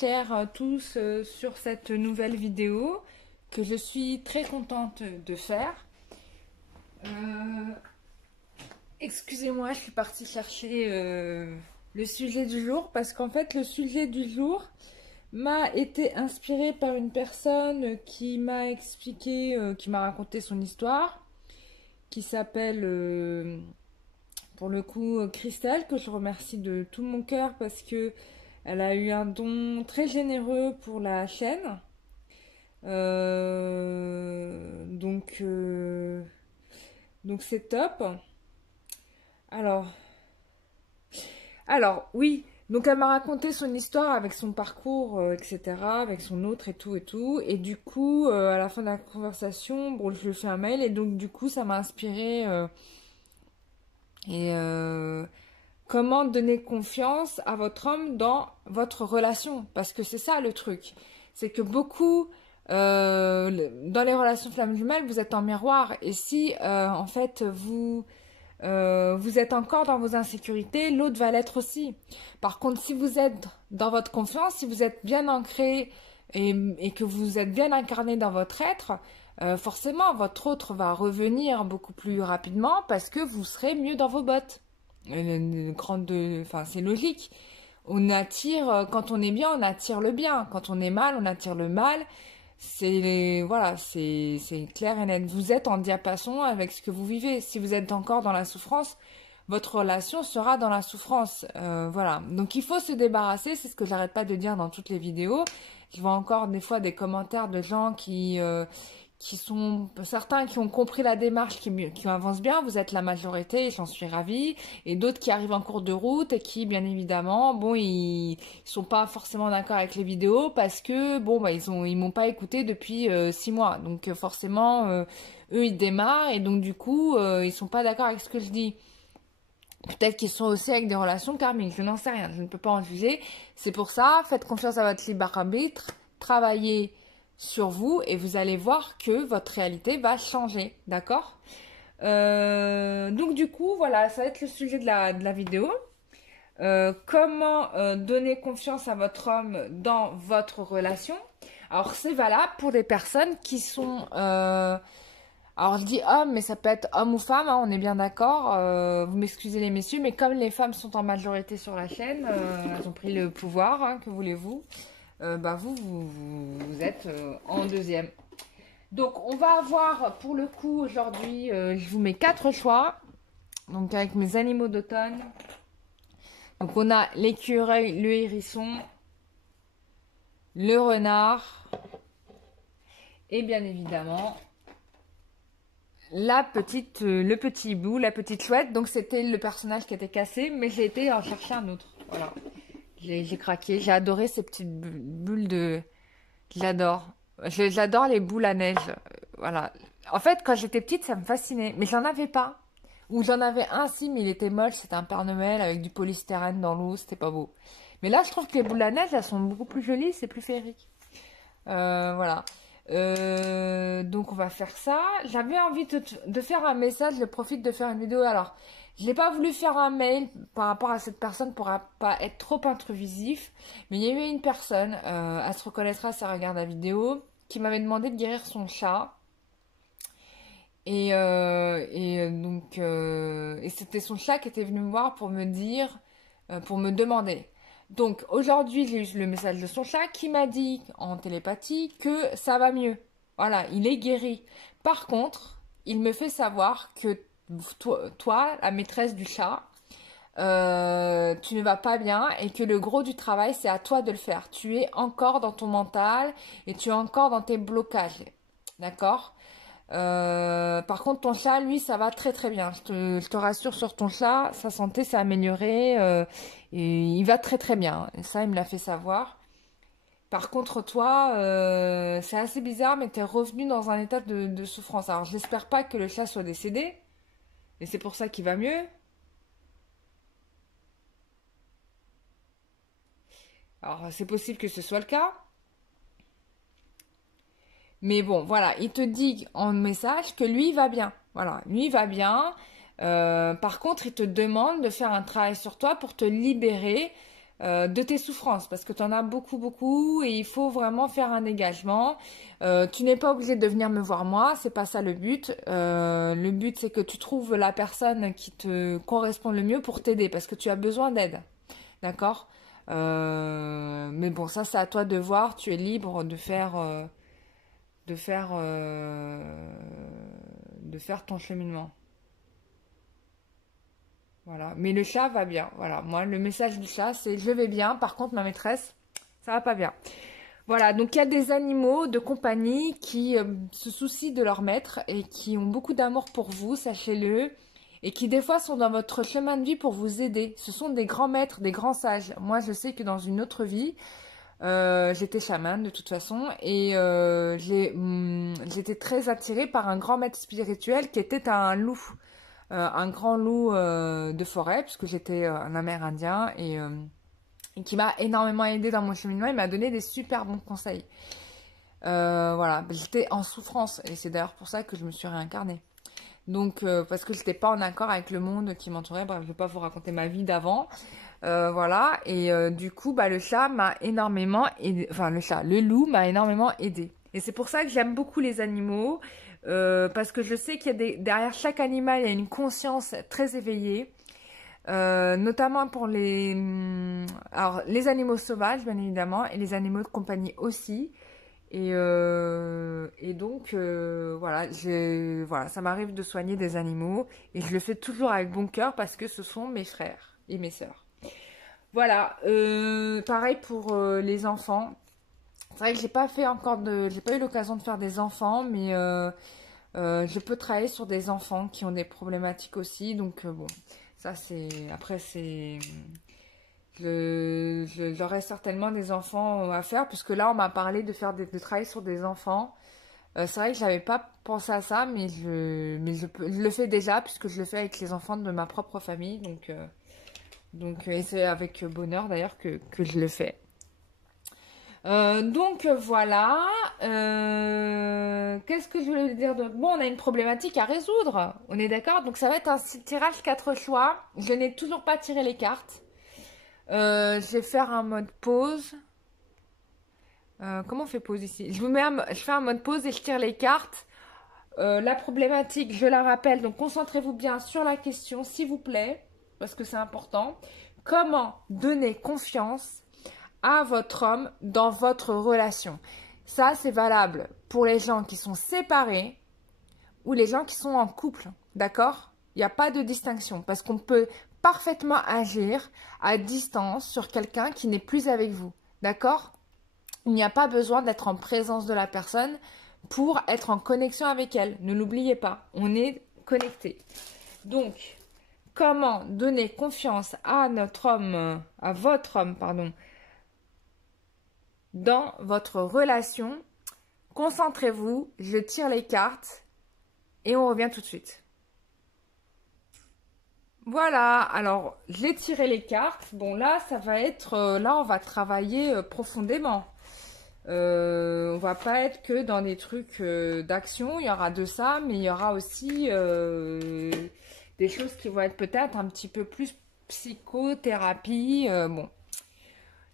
chers tous sur cette nouvelle vidéo que je suis très contente de faire. Excusez-moi, je suis partie chercher le sujet du jour parce qu'en fait le sujet du jour m'a été inspiré par une personne qui m'a expliqué, qui m'a raconté son histoire, qui s'appelle pour le coup Christelle, que je remercie de tout mon cœur parce que elle a eu un don très généreux pour la chaîne. Donc c'est top. Alors oui, donc elle m'a raconté son histoire avec son parcours, etc., avec son autre et tout et tout. Et du coup, à la fin de la conversation, bon, je lui ai fait un mail et donc du coup, ça m'a inspiré. Comment donner confiance à votre homme dans votre relation? Parce que c'est ça le truc. C'est que beaucoup, dans les relations flammes jumelles, vous êtes en miroir. Et si, en fait, vous êtes encore dans vos insécurités, l'autre va l'être aussi. Par contre, si vous êtes dans votre confiance, si vous êtes bien ancré et que vous êtes bien incarné dans votre être, forcément, votre autre va revenir beaucoup plus rapidement parce que vous serez mieux dans vos bottes. Enfin, c'est logique. On attire, quand on est bien, on attire le bien. Quand on est mal, on attire le mal. Voilà, c'est clair et net. Vous êtes en diapason avec ce que vous vivez. Si vous êtes encore dans la souffrance, votre relation sera dans la souffrance. Voilà. Donc il faut se débarrasser. C'est ce que j'arrête pas de dire dans toutes les vidéos. Je vois encore des fois des commentaires de gens qui sont certains qui ont compris la démarche, qui avancent bien. Vous êtes la majorité et j'en suis ravie. Et d'autres qui arrivent en cours de route et qui, bien évidemment, bon, ils sont pas forcément d'accord avec les vidéos parce que, bon, bah, ils m'ont pas écouté depuis 6 mois. Donc, forcément, eux, ils démarrent et donc, du coup, ils sont pas d'accord avec ce que je dis. Peut-être qu'ils sont aussi avec des relations karmiques. Je n'en sais rien. Je ne peux pas en juger. C'est pour ça, faites confiance à votre libre arbitre. Travaillez sur vous et vous allez voir que votre réalité va changer, d'accord? Donc du coup, voilà, ça va être le sujet de la vidéo. Comment donner confiance à votre homme dans votre relation? Alors c'est valable pour des personnes qui sont... alors je dis homme, mais ça peut être homme ou femme, hein, on est bien d'accord. Vous m'excusez les messieurs, mais comme les femmes sont en majorité sur la chaîne, elles ont pris le pouvoir, hein, que voulez-vous? Bah vous êtes en deuxième. Donc on va avoir pour le coup aujourd'hui, je vous mets 4 choix. Donc avec mes animaux d'automne. Donc on a l'écureuil, le hérisson, le renard et bien évidemment le petit hibou, la petite chouette. Donc c'était le personnage qui était cassé, mais j'ai été en chercher un autre. Voilà. J'ai craqué, j'ai adoré ces petites bulles de... J'adore. J'adore les boules à neige. Voilà. En fait, quand j'étais petite, ça me fascinait. Mais j'en avais pas. Ou j'en avais un, si, mais il était moche. C'était un Père Noël avec du polystyrène dans l'eau. C'était pas beau. Mais là, je trouve que les boules à neige, elles sont beaucoup plus jolies. C'est plus féerique. Voilà. Donc, on va faire ça. J'avais envie de faire un message. Je profite de faire une vidéo. Alors... Je n'ai pas voulu faire un mail par rapport à cette personne pour pas être trop intrusif. Mais il y a eu une personne, elle se reconnaîtra si elle regarde la vidéo, qui m'avait demandé de guérir son chat. Et c'était son chat qui était venu me voir pour me dire, pour me demander. Donc aujourd'hui, j'ai eu le message de son chat qui m'a dit en télépathie que ça va mieux. Voilà, il est guéri. Par contre, il me fait savoir que toi, la maîtresse du chat, tu ne vas pas bien et que le gros du travail, c'est à toi de le faire. Tu es encore dans ton mental et tu es encore dans tes blocages. D'accord? Par contre, ton chat, lui, ça va très très bien. Je te rassure sur ton chat, sa santé s'est améliorée et il va très très bien. Et ça, il me l'a fait savoir. Par contre, toi, c'est assez bizarre, mais tu es revenu dans un état de souffrance. Alors, j'espère pas que le chat soit décédé. Et c'est pour ça qu'il va mieux. Alors, c'est possible que ce soit le cas. Mais bon, voilà, il te dit en message que lui, il va bien. Voilà, lui, il va bien. Par contre, il te demande de faire un travail sur toi pour te libérer de tes souffrances, parce que tu en as beaucoup, beaucoup, et il faut vraiment faire un dégagement. Tu n'es pas obligé de venir me voir moi, c'est pas ça le but. Le but, c'est que tu trouves la personne qui te correspond le mieux pour t'aider, parce que tu as besoin d'aide, d'accord? Mais bon, ça, c'est à toi de voir, tu es libre de faire, de faire ton cheminement. Voilà. Mais le chat va bien. Voilà. Moi, le message du chat, c'est je vais bien. Par contre, ma maîtresse, ça va pas bien. Voilà. Donc, il y a des animaux de compagnie qui se soucient de leur maître et qui ont beaucoup d'amour pour vous, sachez-le. Et qui, des fois, sont dans votre chemin de vie pour vous aider. Ce sont des grands maîtres, des grands sages. Moi, je sais que dans une autre vie, j'étais chamane de toute façon. Et j'étais très attirée par un grand maître spirituel qui était un loup. Un grand loup de forêt, puisque j'étais un Amérindien, et qui m'a énormément aidé dans mon cheminement. Il m'a donné des super bons conseils. Voilà, j'étais en souffrance, et c'est d'ailleurs pour ça que je me suis réincarnée. Donc, parce que je n'étais pas en accord avec le monde qui m'entourait. Bref, je ne vais pas vous raconter ma vie d'avant. Voilà, et du coup, bah, le chat m'a énormément aidé. Enfin, le loup m'a énormément aidé. Et c'est pour ça que j'aime beaucoup les animaux. Parce que je sais qu'il y a derrière chaque animal, il y a une conscience très éveillée, notamment pour alors, les animaux sauvages, bien évidemment, et les animaux de compagnie aussi. Et donc, voilà, voilà, ça m'arrive de soigner des animaux, et je le fais toujours avec bon cœur parce que ce sont mes frères et mes sœurs. Voilà, pareil pour les enfants. C'est vrai que j'ai pas eu l'occasion de faire des enfants, mais je peux travailler sur des enfants qui ont des problématiques aussi. Donc bon, ça c'est... Après c'est... J'aurai certainement des enfants à faire, puisque là on m'a parlé de travailler sur des enfants. C'est vrai que j'avais pas pensé à ça, mais je le fais déjà, puisque je le fais avec les enfants de ma propre famille. Donc et c'est avec bonheur d'ailleurs que je le fais. Donc voilà, qu'est-ce que je voulais dire d'autre? Bon, on a une problématique à résoudre, on est d'accord? Donc ça va être un tirage 4 choix. Je n'ai toujours pas tiré les cartes. Je vais faire un mode pause. Comment on fait pause ici? Je fais un mode pause et je tire les cartes. La problématique, je la rappelle, donc concentrez-vous bien sur la question, s'il vous plaît, parce que c'est important. Comment donner confiance à votre homme dans votre relation? Ça, c'est valable pour les gens qui sont séparés ou les gens qui sont en couple, d'accord? Il n'y a pas de distinction, parce qu'on peut parfaitement agir à distance sur quelqu'un qui n'est plus avec vous, d'accord? Il n'y a pas besoin d'être en présence de la personne pour être en connexion avec elle. Ne l'oubliez pas, on est connecté. Donc, comment donner confiance à notre homme, à votre homme, pardon, dans votre relation? Concentrez-vous, je tire les cartes et on revient tout de suite. Voilà, alors j'ai tiré les cartes. Bon là, ça va être, là on va travailler profondément. On va pas être que dans des trucs d'action, il y aura de ça, mais il y aura aussi des choses qui vont être peut-être un petit peu plus psychothérapie. Bon,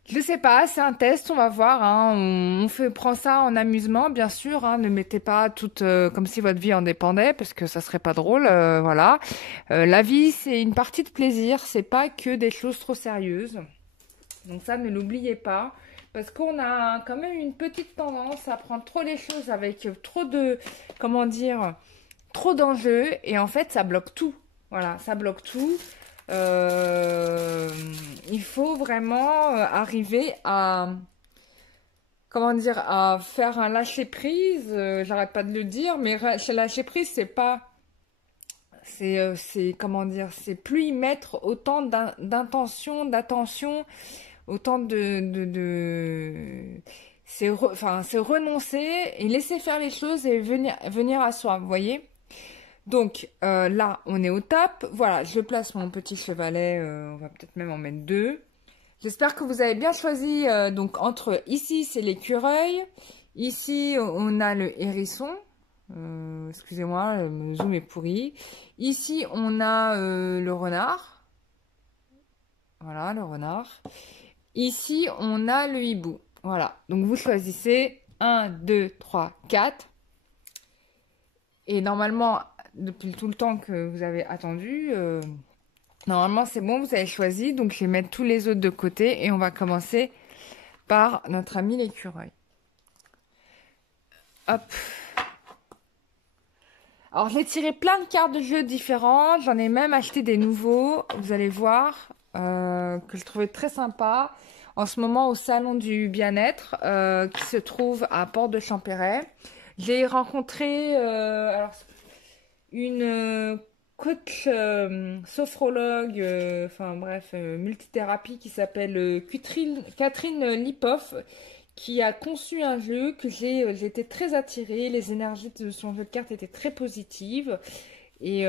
je sais pas, c'est un test, on va voir. Hein. Prend ça en amusement, bien sûr. Hein. Ne mettez pas tout comme si votre vie en dépendait, parce que ça serait pas drôle. Voilà. La vie, c'est une partie de plaisir. C'est pas que des choses trop sérieuses. Donc ça, ne l'oubliez pas, parce qu'on a quand même une petite tendance à prendre trop les choses avec trop de, comment dire, trop d'enjeux, et en fait, ça bloque tout. Voilà, ça bloque tout. Il faut vraiment arriver à, comment dire, à faire un lâcher prise. J'arrête pas de le dire, mais lâcher prise, c'est pas, c'est comment dire, c'est plus y mettre autant d'intention, d'attention, autant c'est renoncer et laisser faire les choses et venir à soi, vous voyez? Donc là, on est au top. Voilà, je place mon petit chevalet. On va peut-être même en mettre deux. J'espère que vous avez bien choisi. Donc entre ici, c'est l'écureuil. Ici, on a le hérisson. Excusez-moi, le zoom est pourri. Ici, on a le renard. Voilà, le renard. Ici, on a le hibou. Voilà. Donc, vous choisissez 1, 2, 3, 4. Et normalement, depuis tout le temps que vous avez attendu, normalement, c'est bon, vous avez choisi. Donc, je vais mettre tous les autres de côté et on va commencer par notre ami l'écureuil. Hop. Alors, j'ai tiré plein de cartes de jeu différentes. J'en ai même acheté des nouveaux. Vous allez voir que je trouvais très sympa. En ce moment, au salon du bien-être qui se trouve à Porte de Champéret. J'ai rencontré alors, une coach sophrologue, enfin bref, multithérapie qui s'appelle Catherine Lipoff, qui a conçu un jeu que j'étais très attirée. Les énergies de son jeu de cartes étaient très positives. Et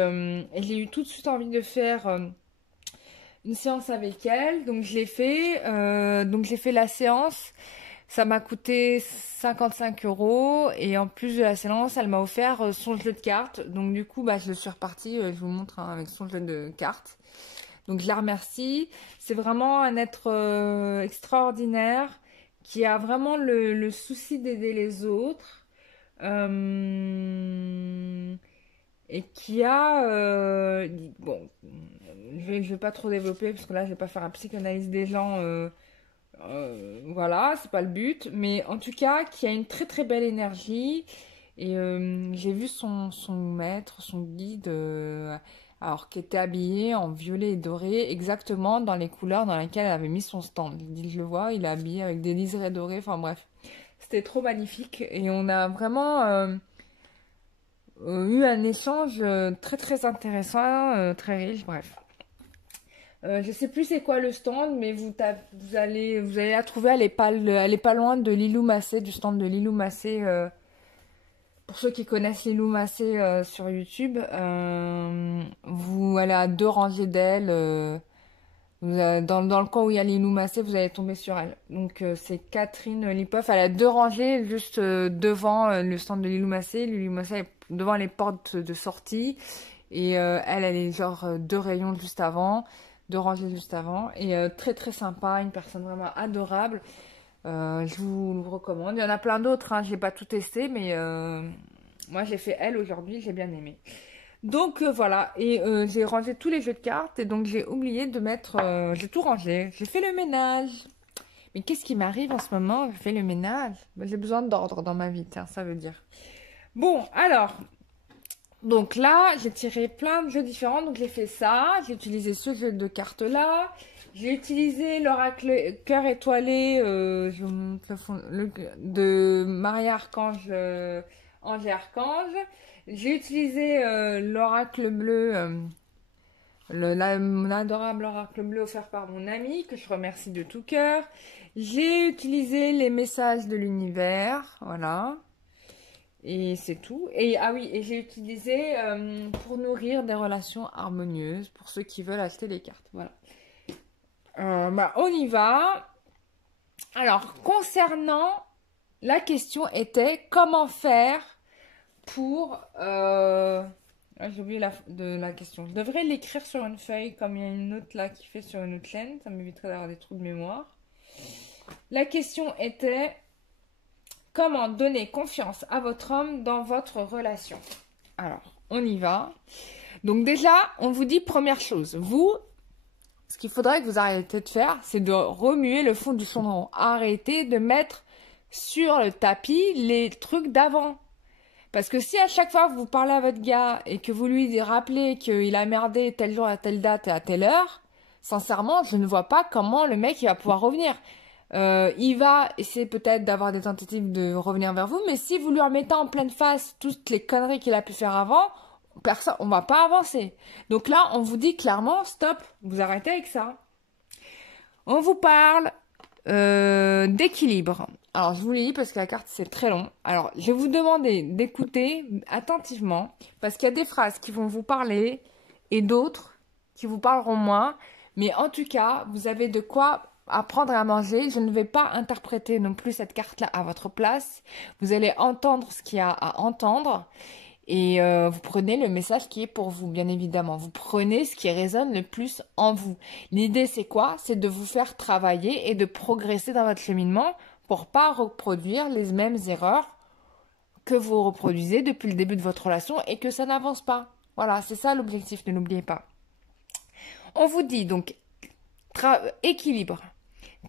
j'ai eu tout de suite envie de faire une séance avec elle. Donc je l'ai fait. Donc j'ai fait la séance. Ça m'a coûté 55 €. Et en plus de la séance, elle m'a offert son jeu de cartes. Donc du coup, bah, je suis repartie. Je vous montre avec son jeu de cartes. Donc je la remercie. C'est vraiment un être extraordinaire qui a vraiment le souci d'aider les autres et qui a bon, je vais pas trop développer parce que là je vais pas faire un psychanalyse des gens, voilà, c'est pas le but, mais en tout cas qui a une très très belle énergie. Et j'ai vu son maître, son guide, alors qui était habillé en violet et doré, exactement dans les couleurs dans lesquelles elle avait mis son stand. Je le vois, il est habillé avec des liserés dorés, enfin bref. C'était trop magnifique et on a vraiment eu un échange très très intéressant, très riche, bref. Je sais plus c'est quoi le stand, mais vous allez la trouver, elle est pas loin de Lilou Massé, du stand de Lilou Massé. Pour ceux qui connaissent Lilou Massé sur YouTube, vous allez à 2 rangées d'elle. Dans le coin où il y a Lilou Massé, vous allez tomber sur elle. Donc c'est Catherine Lipoff. Elle a 2 rangées juste devant le stand de Lilou Massé. Lilou Massé est devant les portes de sortie. Et elle est genre 2 rayons juste avant. 2 rangées juste avant. Et très très sympa. Une personne vraiment adorable. Je vous le recommande. Il y en a plein d'autres, hein. J'ai pas tout testé, mais moi j'ai fait elle aujourd'hui, j'ai bien aimé. Donc voilà, et j'ai rangé tous les jeux de cartes et donc j'ai oublié de mettre, j'ai tout rangé, j'ai fait le ménage. Mais qu'est-ce qui m'arrive en ce moment? Je fais le ménage. Ben, j'ai besoin d'ordre dans ma vie, tiens, ça veut dire. Bon, alors, donc là, j'ai tiré plein de jeux différents, donc j'ai fait ça, j'ai utilisé ce jeu de cartes là. J'ai utilisé l'oracle cœur étoilé je vous montre le fond, de Maria Archange, Ange et Archange. J'ai utilisé l'oracle bleu, mon adorable oracle bleu offert par mon ami, que je remercie de tout cœur. J'ai utilisé les messages de l'univers, voilà. Et c'est tout. Et ah oui, et j'ai utilisé pour nourrir des relations harmonieuses, pour ceux qui veulent acheter les cartes, voilà. Bah, on y va. Alors, concernant la question était comment faire pour... j'ai oublié la question. Je devrais l'écrire sur une feuille comme il y a une autre là qui fait sur une autre chaîne. Ça m'éviterait d'avoir des trous de mémoire. La question était comment donner confiance à votre homme dans votre relation. Alors, on y va. Donc déjà, on vous dit première chose. Vous... Ce qu'il faudrait que vous arrêtez de faire, c'est de remuer le fond du chaudron. Arrêtez de mettre sur le tapis les trucs d'avant. Parce que si à chaque fois vous parlez à votre gars et que vous lui rappelez qu'il a merdé tel jour à telle date et à telle heure, sincèrement, je ne vois pas comment le mec il va pouvoir revenir. Il va essayer peut-être d'avoir des tentatives de revenir vers vous, mais si vous lui remettez en pleine face toutes les conneries qu'il a pu faire avant, personne, on va pas avancer. Donc là, on vous dit clairement, stop, vous arrêtez avec ça. On vous parle d'équilibre. Alors, je vous le dis parce que la carte, c'est très long. Alors, je vais vous demander d'écouter attentivement parce qu'il y a des phrases qui vont vous parler et d'autres qui vous parleront moins. Mais en tout cas, vous avez de quoi apprendre à manger. Je ne vais pas interpréter non plus cette carte-là à votre place. Vous allez entendre ce qu'il y a à entendre. Et vous prenez le message qui est pour vous, bien évidemment. Vous prenez ce qui résonne le plus en vous. L'idée, c'est quoi? C'est de vous faire travailler et de progresser dans votre cheminement pour pas reproduire les mêmes erreurs que vous reproduisez depuis le début de votre relation et que ça n'avance pas. Voilà, c'est ça l'objectif, ne l'oubliez pas. On vous dit donc équilibre.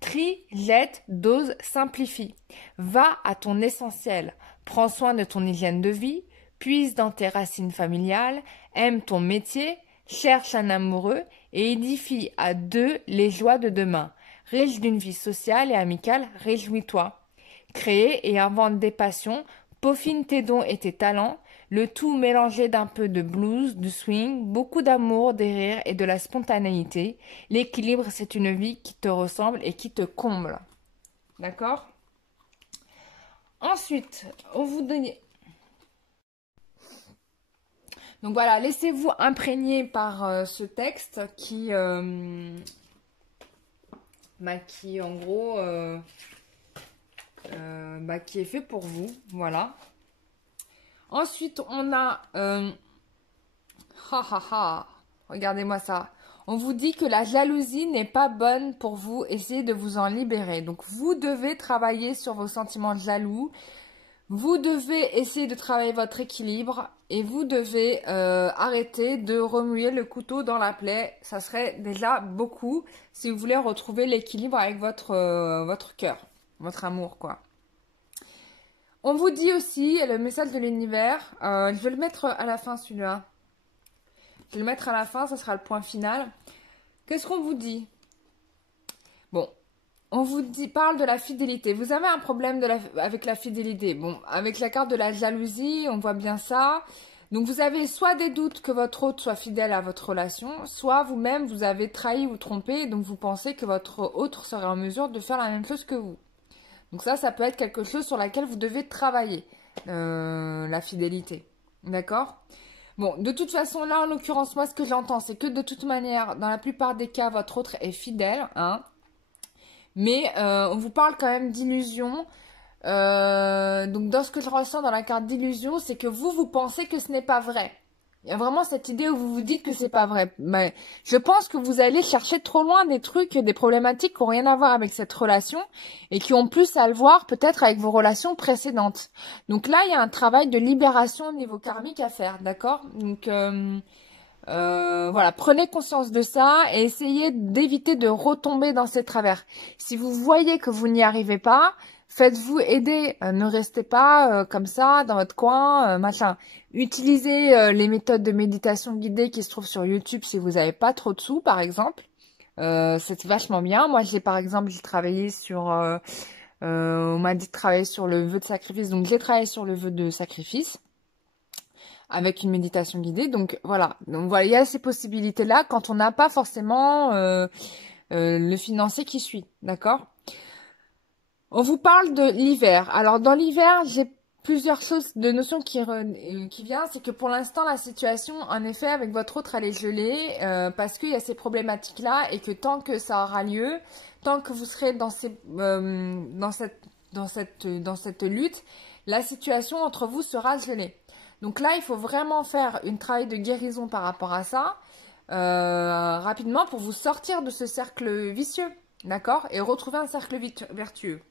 Trie, jette, dose, simplifie. Va à ton essentiel. Prends soin de ton hygiène de vie. Puise dans tes racines familiales. Aime ton métier. Cherche un amoureux et édifie à deux les joies de demain. Riche d'une vie sociale et amicale, réjouis-toi. Crée et invente des passions. Peaufine tes dons et tes talents. Le tout mélangé d'un peu de blues, du swing, beaucoup d'amour, des rires et de la spontanéité. L'équilibre, c'est une vie qui te ressemble et qui te comble. D'accord? Ensuite, on vous donne... Donc voilà, laissez-vous imprégner par ce texte qui en gros, qui est fait pour vous. Voilà. Ensuite, on a... regardez-moi ça. On vous dit que la jalousie n'est pas bonne pour vous. Essayez de vous en libérer. Donc, vous devez travailler sur vos sentiments jaloux. Vous devez essayer de travailler votre équilibre. Et vous devez arrêter de remuer le couteau dans la plaie. Ça serait déjà beaucoup si vous voulez retrouver l'équilibre avec votre cœur. Votre amour, quoi. On vous dit aussi, le message de l'univers, je vais le mettre à la fin celui-là. Je vais le mettre à la fin, ça sera le point final. Qu'est-ce qu'on vous dit? Bon, on vous parle de la fidélité. Vous avez un problème avec la fidélité. Bon, avec la carte de la jalousie, on voit bien ça. Donc vous avez soit des doutes que votre hôte soit fidèle à votre relation, soit vous-même vous avez trahi ou trompé, donc vous pensez que votre hôte serait en mesure de faire la même chose que vous. Donc ça peut être quelque chose sur laquelle vous devez travailler, la fidélité. D'accord? Bon, de toute façon, là, en l'occurrence, moi, ce que j'entends, c'est que de toute manière, dans la plupart des cas, votre autre est fidèle, hein. Mais on vous parle quand même d'illusion. Donc, dans ce que je ressens dans la carte d'illusion, c'est que vous pensez que ce n'est pas vrai. Il y a vraiment cette idée où vous vous dites que c'est pas vrai. Mais je pense que vous allez chercher trop loin des trucs, des problématiques qui n'ont rien à voir avec cette relation et qui ont plus à le voir peut-être avec vos relations précédentes. Donc là, il y a un travail de libération au niveau karmique à faire, d'accord? Donc voilà, prenez conscience de ça et essayez d'éviter de retomber dans ces travers. Si vous voyez que vous n'y arrivez pas, faites-vous aider, ne restez pas comme ça dans votre coin, machin. Utilisez les méthodes de méditation guidée qui se trouvent sur YouTube si vous n'avez pas trop de sous, par exemple. C'est vachement bien. Moi, j'ai travaillé sur... on m'a dit de travailler sur le vœu de sacrifice, donc j'ai travaillé sur le vœu de sacrifice avec une méditation guidée. Donc voilà, il y a ces possibilités-là quand on n'a pas forcément le financier qui suit, d'accord? On vous parle de l'hiver. Alors, dans l'hiver, j'ai plusieurs choses de notions qui viennent. C'est que pour l'instant, la situation, en effet, avec votre autre, elle est gelée parce qu'il y a ces problématiques-là et que tant que ça aura lieu, tant que vous serez dans cette lutte, la situation entre vous sera gelée. Donc là, il faut vraiment faire un travail de guérison par rapport à ça rapidement pour vous sortir de ce cercle vicieux, d'accord? Et retrouver un cercle vertueux.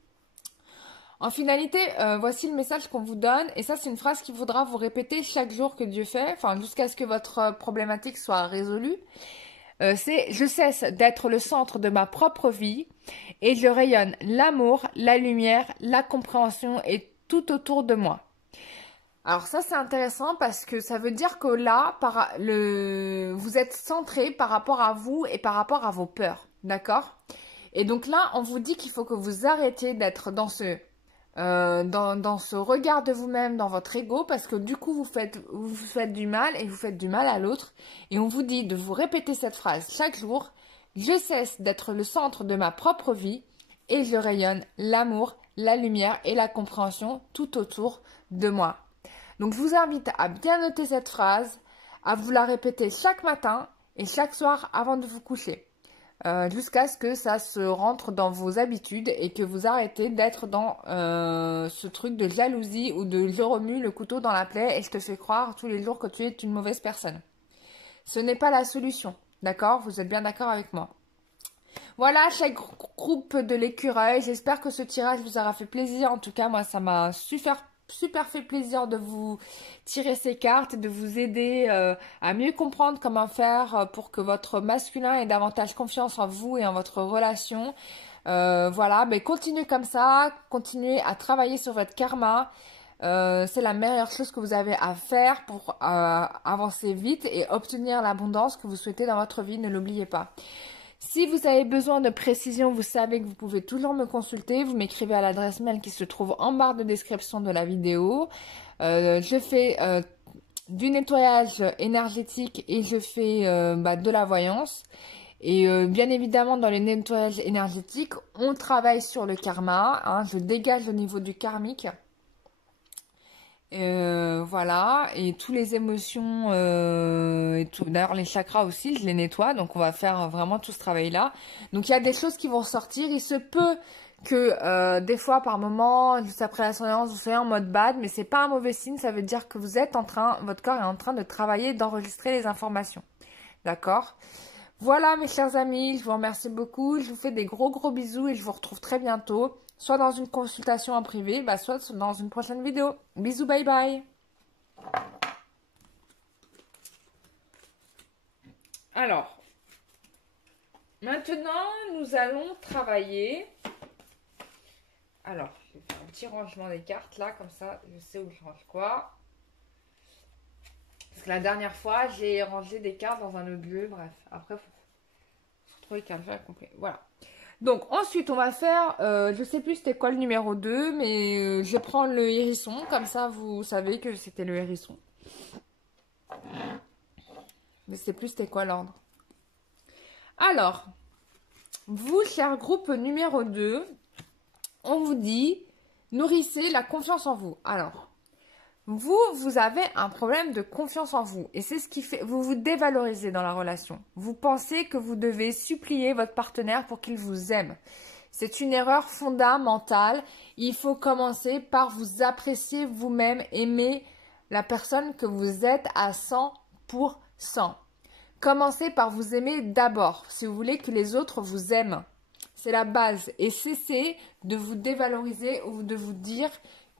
En finalité, voici le message qu'on vous donne. Et ça, c'est une phrase qu'il faudra vous répéter chaque jour que Dieu fait, enfin jusqu'à ce que votre problématique soit résolue. C'est « Je cesse d'être le centre de ma propre vie et je rayonne l'amour, la lumière, la compréhension et tout autour de moi. » Alors ça, c'est intéressant parce que ça veut dire que là, vous êtes centré par rapport à vous et par rapport à vos peurs. D'accord? Et donc là, on vous dit qu'il faut que vous arrêtiez d'être dans ce regard de vous-même, dans votre ego, parce que du coup, vous faites du mal et vous faites du mal à l'autre. Et on vous dit de vous répéter cette phrase chaque jour. Je cesse d'être le centre de ma propre vie et je rayonne l'amour, la lumière et la compréhension tout autour de moi. Donc, je vous invite à bien noter cette phrase, à vous la répéter chaque matin et chaque soir avant de vous coucher. jusqu'à ce que ça se rentre dans vos habitudes et que vous arrêtez d'être dans ce truc de jalousie ou de je remue le couteau dans la plaie et je te fais croire tous les jours que tu es une mauvaise personne. Ce n'est pas la solution, d'accord? Vous êtes bien d'accord avec moi? Voilà, chaque groupe de l'écureuil. J'espère que ce tirage vous aura fait plaisir. En tout cas, moi, ça m'a super fait plaisir de vous tirer ces cartes et de vous aider à mieux comprendre comment faire pour que votre masculin ait davantage confiance en vous et en votre relation. Voilà, mais continuez comme ça, continuez à travailler sur votre karma. C'est la meilleure chose que vous avez à faire pour avancer vite et obtenir l'abondance que vous souhaitez dans votre vie. Ne l'oubliez pas. Si vous avez besoin de précision, vous savez que vous pouvez toujours me consulter. Vous m'écrivez à l'adresse mail qui se trouve en barre de description de la vidéo. Je fais du nettoyage énergétique et je fais de la voyance. Et bien évidemment, dans le nettoyage énergétique, on travaille sur le karma. Hein, je dégage au niveau du karmique. Voilà, et toutes les émotions, d'ailleurs les chakras aussi, je les nettoie, donc on va faire vraiment tout ce travail-là. Donc il y a des choses qui vont sortir, il se peut que des fois par moment, juste après la séance, vous soyez en mode bad, mais c'est pas un mauvais signe, ça veut dire que vous êtes votre corps est en train de travailler, d'enregistrer les informations. D'accord? Voilà mes chers amis, je vous remercie beaucoup, je vous fais des gros bisous et je vous retrouve très bientôt. Soit dans une consultation en privé, soit dans une prochaine vidéo. Bisous, bye bye. Alors, maintenant, nous allons travailler. Alors, je vais faire un petit rangement des cartes là, comme ça, je sais où je range quoi. Parce que la dernière fois, j'ai rangé des cartes dans un autre lieu. Bref, après, il faut se retrouver qu'un jeu complet. Voilà. Donc ensuite on va faire, je sais plus c'était quoi le numéro 2, mais je prends le hérisson, comme ça vous savez que c'était le hérisson. Mais je sais plus c'était quoi l'ordre. Alors, vous, cher groupe numéro 2, on vous dit, nourrissez la confiance en vous. Alors, vous avez un problème de confiance en vous. Et c'est ce qui fait, vous vous dévalorisez dans la relation. Vous pensez que vous devez supplier votre partenaire pour qu'il vous aime. C'est une erreur fondamentale. Il faut commencer par vous apprécier vous-même, aimer la personne que vous êtes à 100%. Commencez par vous aimer d'abord, si vous voulez que les autres vous aiment. C'est la base. Et cessez de vous dévaloriser ou de vous dire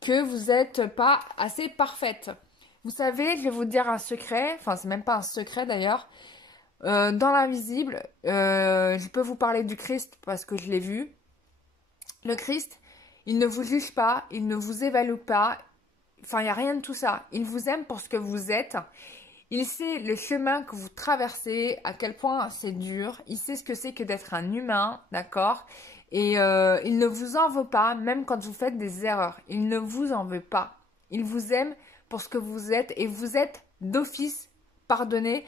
que vous n'êtes pas assez parfaite. Vous savez, je vais vous dire un secret, enfin c'est même pas un secret d'ailleurs. Dans l'invisible, je peux vous parler du Christ parce que je l'ai vu. Le Christ, il ne vous juge pas, il ne vous évalue pas, enfin il n'y a rien de tout ça. Il vous aime pour ce que vous êtes. Il sait le chemin que vous traversez, à quel point c'est dur. Il sait ce que c'est que d'être un humain, d'accord ? Et il ne vous en veut pas, même quand vous faites des erreurs. Il ne vous en veut pas. Il vous aime pour ce que vous êtes et vous êtes d'office pardonné.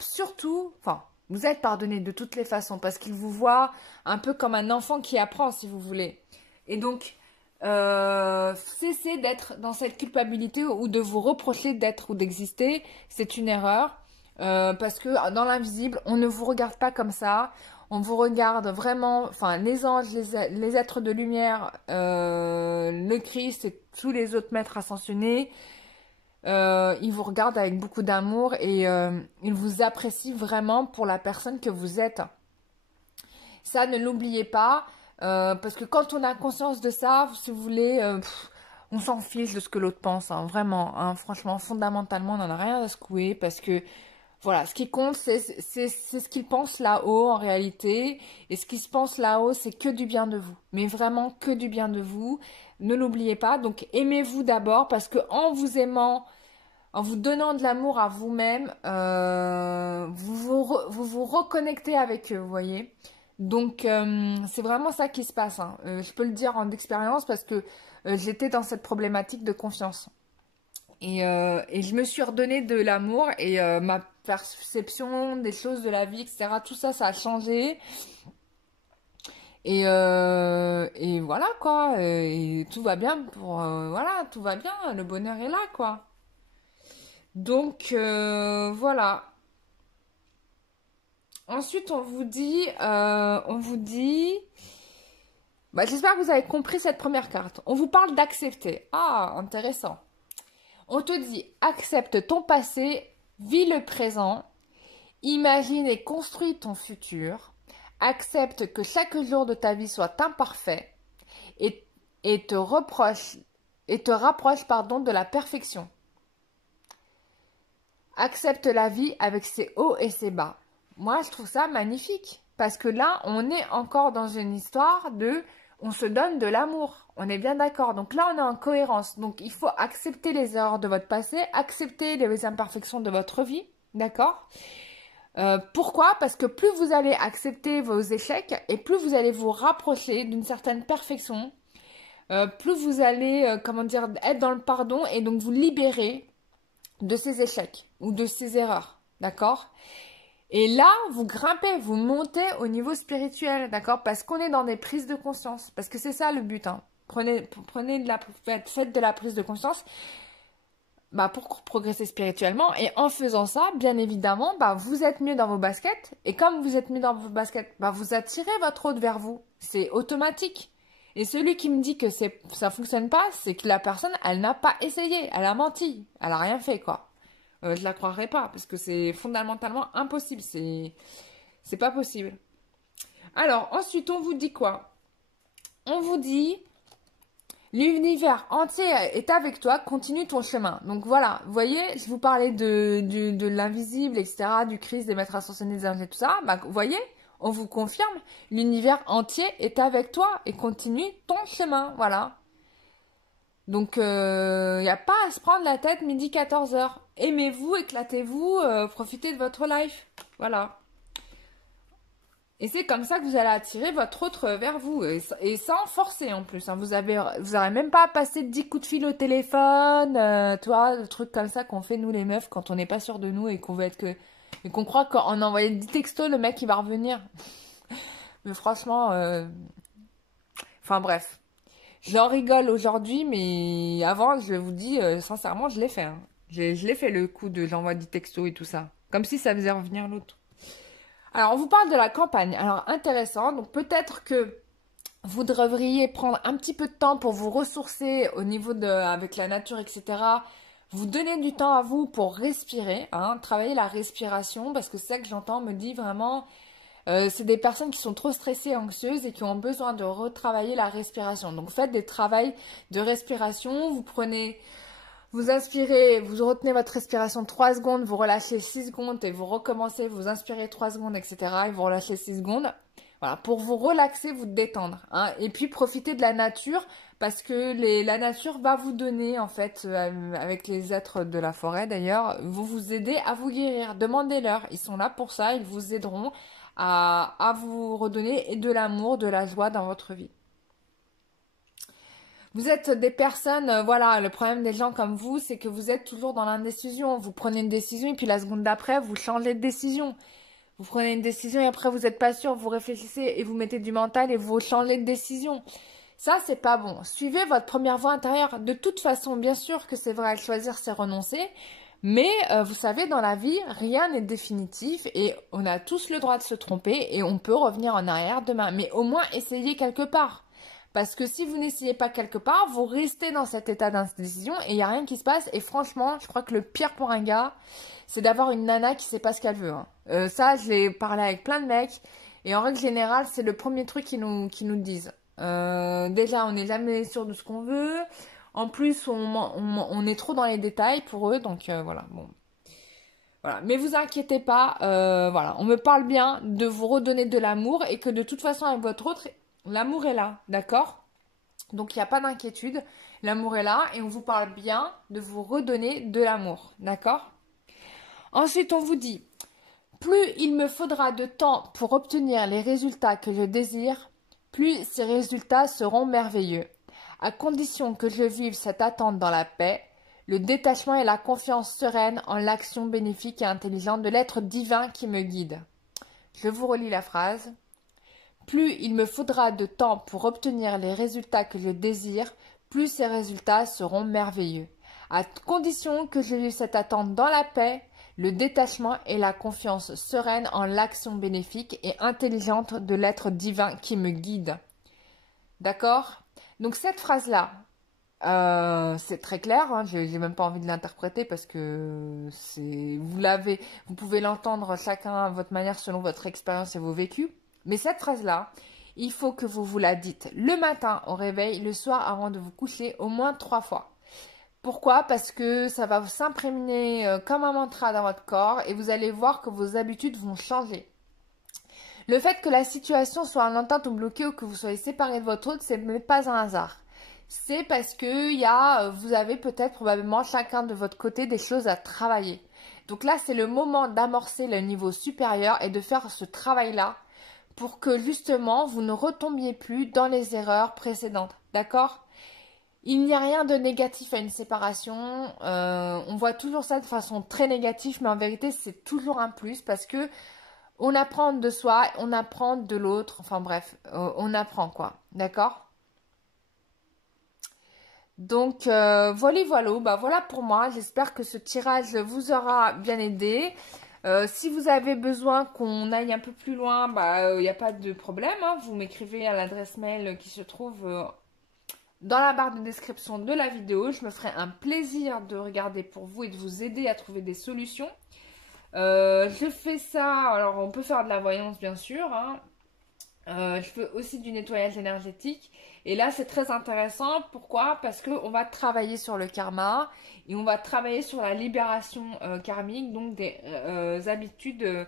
Surtout, enfin, vous êtes pardonné de toutes les façons parce qu'il vous voit un peu comme un enfant qui apprend, si vous voulez. Et donc, cessez d'être dans cette culpabilité ou de vous reprocher d'être ou d'exister. C'est une erreur parce que dans l'invisible, on ne vous regarde pas comme ça. On vous regarde vraiment, enfin les anges, les êtres de lumière, le Christ et tous les autres maîtres ascensionnés, ils vous regardent avec beaucoup d'amour et ils vous apprécient vraiment pour la personne que vous êtes. Ça, ne l'oubliez pas, parce que quand on a conscience de ça, si vous voulez, on s'en fiche de ce que l'autre pense, hein, vraiment. Hein, franchement, fondamentalement, on n'en a rien à secouer parce que voilà, ce qui compte, c'est ce qu'il pense là-haut en réalité. Et ce qui se pense là-haut, c'est que du bien de vous. Mais vraiment que du bien de vous. Ne l'oubliez pas. Donc, aimez-vous d'abord parce que en vous aimant, en vous donnant de l'amour à vous-même, vous reconnectez avec eux, vous voyez. Donc, c'est vraiment ça qui se passe. Hein. Je peux le dire en expérience parce que j'étais dans cette problématique de confiance. Et je me suis redonné de l'amour et ma perception des choses de la vie, etc. Tout ça, ça a changé. Et voilà, quoi. Et tout va bien pour... voilà, tout va bien. Le bonheur est là, quoi. Donc, voilà. Ensuite, on vous dit, bah, j'espère que vous avez compris cette première carte. On vous parle d'accepter. Ah, intéressant. On te dit, accepte ton passé, vis le présent, imagine et construis ton futur, accepte que chaque jour de ta vie soit imparfait et, et te rapproche, pardon, de la perfection. Accepte la vie avec ses hauts et ses bas. Moi, je trouve ça magnifique. Parce que là, on est encore dans une histoire de... On se donne de l'amour. On est bien d'accord. Donc là, on est en cohérence. Donc, il faut accepter les erreurs de votre passé, accepter les imperfections de votre vie. D'accord? Pourquoi? Parce que plus vous allez accepter vos échecs et plus vous allez vous rapprocher d'une certaine perfection, plus vous allez, comment dire, être dans le pardon et donc vous libérer de ces échecs ou de ces erreurs, d'accord? Et là, vous grimpez, vous montez au niveau spirituel, d'accord? Parce qu'on est dans des prises de conscience, parce que c'est ça le but, hein. Faites de la prise de conscience, bah, pour progresser spirituellement, et en faisant ça, bien évidemment, bah, vous êtes mieux dans vos baskets, et comme vous êtes mieux dans vos baskets, bah, vous attirez votre hôte vers vous, c'est automatique. Et celui qui me dit que ça fonctionne pas, c'est que la personne, elle n'a pas essayé, elle a menti, elle a rien fait, quoi. Je la croirais pas, parce que c'est fondamentalement impossible, c'est pas possible. Alors, ensuite, on vous dit quoi? On vous dit, l'univers entier est avec toi, continue ton chemin. Donc voilà, vous voyez, je vous parlais de l'invisible, etc., du Christ, des maîtres ascensionnés, des anges et tout ça, bah, vous voyez, on vous confirme, l'univers entier est avec toi et continue ton chemin, voilà. Donc, il n'y a pas à se prendre la tête midi 14h. Aimez-vous, éclatez-vous, profitez de votre life. Voilà. Et c'est comme ça que vous allez attirer votre autre vers vous. Et sans forcer en plus, hein. Vous n'aurez même pas à passer 10 coups de fil au téléphone. Tu vois, le truc comme ça qu'on fait nous les meufs quand on n'est pas sûr de nous et qu'on veut être que... Et qu'on croit qu'en envoyant 10 textos, le mec il va revenir. Mais franchement... Enfin bref. J'en rigole aujourd'hui, mais avant, je vous dis, sincèrement, je l'ai fait. Hein. Je l'ai fait le coup de j'envoie des textos et tout ça. Comme si ça faisait revenir l'autre. Alors, on vous parle de la campagne. Alors, intéressant. Donc, peut-être que vous devriez prendre un petit peu de temps pour vous ressourcer au niveau avec la nature, etc. Vous donner du temps à vous pour respirer, hein, travailler la respiration, parce que c'est ça que j'entends, me dit vraiment... c'est des personnes qui sont trop stressées, anxieuses et qui ont besoin de retravailler la respiration. Donc faites des travails de respiration, vous inspirez, vous retenez votre respiration 3 secondes, vous relâchez 6 secondes et vous recommencez, vous inspirez 3 secondes, etc. et vous relâchez 6 secondes. Voilà, pour vous relaxer, vous détendre. Hein. Et puis profitez de la nature parce que la nature va vous donner, en fait, avec les êtres de la forêt d'ailleurs, vous aider à vous guérir. Demandez-leur, ils sont là pour ça, ils vous aideront à vous redonner de l'amour, de la joie dans votre vie. Vous êtes des personnes, voilà, le problème des gens comme vous, c'est que vous êtes toujours dans l'indécision. Vous prenez une décision et puis la seconde d'après, vous changez de décision. Vous prenez une décision et après vous n'êtes pas sûr, vous réfléchissez et vous mettez du mental et vous changez de décision. Ça, c'est pas bon. Suivez votre première voie intérieure. De toute façon, bien sûr que c'est vrai, choisir, c'est renoncer. Mais vous savez, dans la vie, rien n'est définitif et on a tous le droit de se tromper et on peut revenir en arrière demain. Mais au moins, essayez quelque part. Parce que si vous n'essayez pas quelque part, vous restez dans cet état d'indécision et il n'y a rien qui se passe. Et franchement, je crois que le pire pour un gars, c'est d'avoir une nana qui sait pas ce qu'elle veut. Hein. Ça, je l'ai parlé avec plein de mecs. Et en règle générale, c'est le premier truc qu'ils nous disent. Déjà, on n'est jamais sûr de ce qu'on veut. En plus, on est trop dans les détails pour eux, donc voilà, bon. Voilà, mais vous inquiétez pas, voilà, on me parle bien de vous redonner de l'amour et que de toute façon avec votre autre, l'amour est là, d'accord? Donc il n'y a pas d'inquiétude, l'amour est là et on vous parle bien de vous redonner de l'amour, d'accord? Ensuite, on vous dit, plus il me faudra de temps pour obtenir les résultats que je désire, plus ces résultats seront merveilleux. À condition que je vive cette attente dans la paix, le détachement et la confiance sereine en l'action bénéfique et intelligente de l'être divin qui me guide. Je vous relis la phrase. Plus il me faudra de temps pour obtenir les résultats que je désire, plus ces résultats seront merveilleux. À condition que je vive cette attente dans la paix, le détachement et la confiance sereine en l'action bénéfique et intelligente de l'être divin qui me guide. D'accord? Donc cette phrase-là, c'est très clair, hein, j'ai même pas envie de l'interpréter parce que vous pouvez l'entendre chacun à votre manière selon votre expérience et vos vécus. Mais cette phrase-là, il faut que vous la dites le matin au réveil, le soir avant de vous coucher, au moins 3 fois. Pourquoi? Parce que ça va s'imprégner comme un mantra dans votre corps et vous allez voir que vos habitudes vont changer. Le fait que la situation soit en entente ou bloquée ou que vous soyez séparés de votre autre, ce n'est pas un hasard. C'est parce que vous avez peut-être probablement chacun de votre côté des choses à travailler. Donc là, c'est le moment d'amorcer le niveau supérieur et de faire ce travail-là pour que justement, vous ne retombiez plus dans les erreurs précédentes. D'accord? Il n'y a rien de négatif à une séparation. On voit toujours ça de façon très négative, mais en vérité, c'est toujours un plus parce que on apprend de soi, on apprend de l'autre. Enfin bref, on apprend quoi. D'accord? Donc, voilà, bah, voilà pour moi. J'espère que ce tirage vous aura bien aidé. Si vous avez besoin qu'on aille un peu plus loin, bah, il n'y a pas de problème, hein. Vous m'écrivez à l'adresse mail qui se trouve dans la barre de description de la vidéo. Je me ferai un plaisir de regarder pour vous et de vous aider à trouver des solutions. Je fais ça, alors on peut faire de la voyance bien sûr, hein. Je fais aussi du nettoyage énergétique. Et là, c'est très intéressant. Pourquoi? Parce qu'on va travailler sur le karma et on va travailler sur la libération karmique, donc des habitudes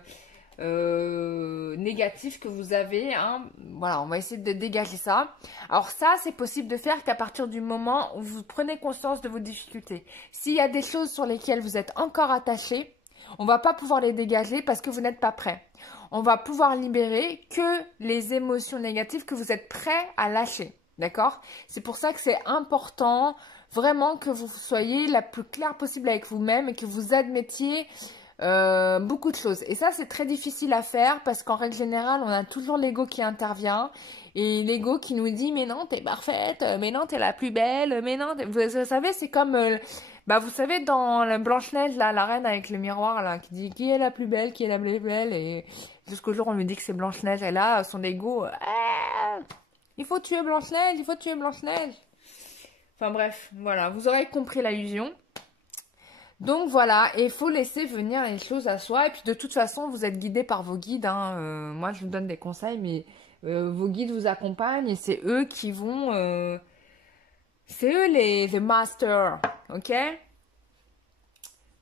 négatives que vous avez, hein. Voilà, on va essayer de dégager ça. Alors ça, c'est possible de faire qu'à partir du moment où vous prenez conscience de vos difficultés. S'il y a des choses sur lesquelles vous êtes encore attaché, on ne va pas pouvoir les dégager parce que vous n'êtes pas prêt. On va pouvoir libérer que les émotions négatives que vous êtes prêt à lâcher. D'accord? C'est pour ça que c'est important vraiment que vous soyez la plus claire possible avec vous-même et que vous admettiez beaucoup de choses. Et ça, c'est très difficile à faire parce qu'en règle générale, on a toujours l'ego qui intervient et l'ego qui nous dit « Mais non, t'es parfaite, mais non, t'es la plus belle, mais non... » Vous savez, c'est comme... bah, vous savez, dans la Blanche-Neige, là, la reine avec le miroir, là, qui dit qui est la plus belle, qui est la plus belle, et jusqu'au jour où on lui dit que c'est Blanche-Neige, et là, son ego, il faut tuer Blanche-Neige, il faut tuer Blanche-Neige. Enfin bref, voilà, vous aurez compris l'allusion. Donc voilà, et il faut laisser venir les choses à soi, et puis de toute façon, vous êtes guidé par vos guides, hein. Moi, je vous donne des conseils, mais vos guides vous accompagnent, et c'est eux qui vont... c'est eux les masters, ok?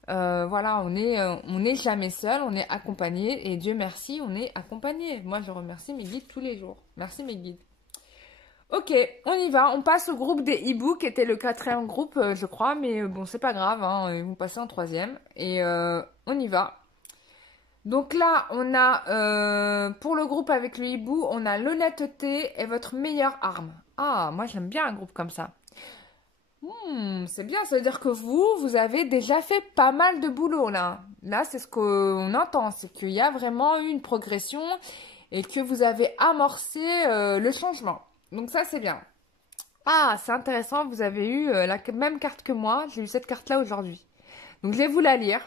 Voilà, on n'est jamais seul, on est accompagné et Dieu merci, on est accompagné. Moi, je remercie mes guides tous les jours. Merci mes guides. Ok, on y va. On passe au groupe des e-books, qui était le 4e groupe, je crois, mais bon, c'est pas grave, hein, vous passez en 3e et on y va. Donc là, on a pour le groupe avec le hibou, on a l'honnêteté est votre meilleure arme. Ah, moi j'aime bien un groupe comme ça. C'est bien, ça veut dire que vous avez déjà fait pas mal de boulot là. Là, c'est ce qu'on entend, c'est qu'il y a vraiment eu une progression et que vous avez amorcé le changement. Donc ça, c'est bien. Ah, c'est intéressant, vous avez eu la même carte que moi. J'ai eu cette carte-là aujourd'hui. Donc, je vais vous la lire.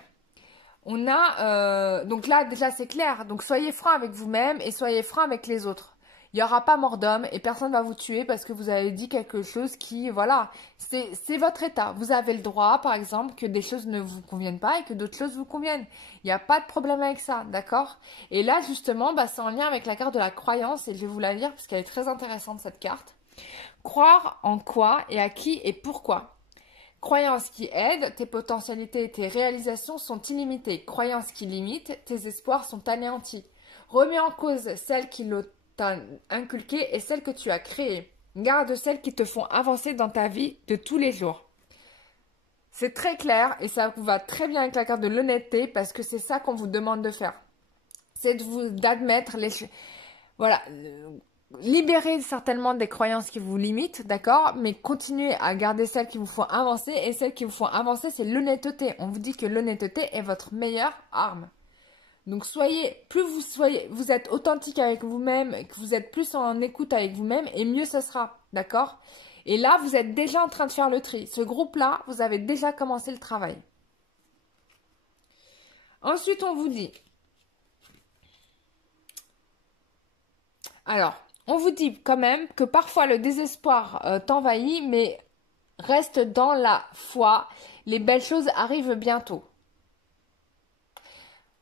On a, donc là, déjà, c'est clair. Donc, soyez franc avec vous-même et soyez franc avec les autres. Il n'y aura pas mort d'homme et personne ne va vous tuer parce que vous avez dit quelque chose qui, voilà, c'est votre état. Vous avez le droit, par exemple, que des choses ne vous conviennent pas et que d'autres choses vous conviennent. Il n'y a pas de problème avec ça, d'accord? Et là, justement, bah, c'est en lien avec la carte de la croyance et je vais vous la lire parce qu'elle est très intéressante, cette carte. Croire en quoi et à qui et pourquoi? Croyance qui aide, tes potentialités et tes réalisations sont illimitées. Croyance qui limite, tes espoirs sont anéantis. Remets en cause celles qui l'ont inculquées et celles que tu as créées. Garde celles qui te font avancer dans ta vie de tous les jours. C'est très clair et ça vous va très bien avec la carte de l'honnêteté parce que c'est ça qu'on vous demande de faire. C'est d'admettre les... Voilà... Libérez certainement des croyances qui vous limitent, d'accord? Mais continuez à garder celles qui vous font avancer. Et celles qui vous font avancer, c'est l'honnêteté. On vous dit que l'honnêteté est votre meilleure arme. Donc plus vous êtes authentique avec vous-même, que vous êtes plus en écoute avec vous-même, et mieux ce sera, d'accord? Et là, vous êtes déjà en train de faire le tri. Ce groupe-là, vous avez déjà commencé le travail. Ensuite, on vous dit... Alors, on vous dit quand même que parfois le désespoir t'envahit, mais reste dans la foi. Les belles choses arrivent bientôt.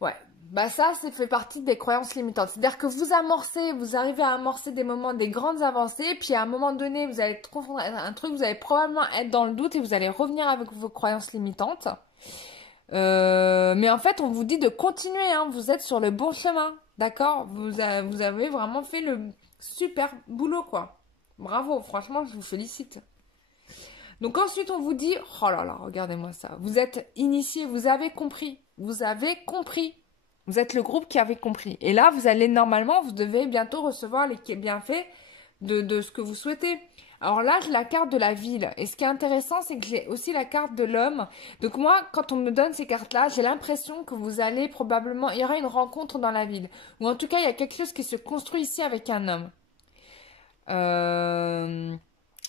Ouais, bah ça, fait partie des croyances limitantes. C'est-à-dire que vous arrivez à amorcer des moments, des grandes avancées, puis à un moment donné, vous allez être confronté à un truc, vous allez probablement être dans le doute et vous allez revenir avec vos croyances limitantes. Mais en fait, on vous dit de continuer, hein, vous êtes sur le bon chemin, d'accord? Vous avez vraiment fait le super boulot, quoi. Bravo, franchement, je vous félicite. Donc ensuite, on vous dit, oh là là, regardez-moi ça. Vous êtes initié, vous avez compris. Vous avez compris. Vous êtes le groupe qui avait compris. Et là, vous allez normalement, vous devez bientôt recevoir les bienfaits de ce que vous souhaitez. Alors là, j'ai la carte de la ville. Et ce qui est intéressant, c'est que j'ai aussi la carte de l'homme. Donc moi, quand on me donne ces cartes-là, j'ai l'impression que vous allez probablement... Il y aura une rencontre dans la ville. Ou en tout cas, il y a quelque chose qui se construit ici avec un homme.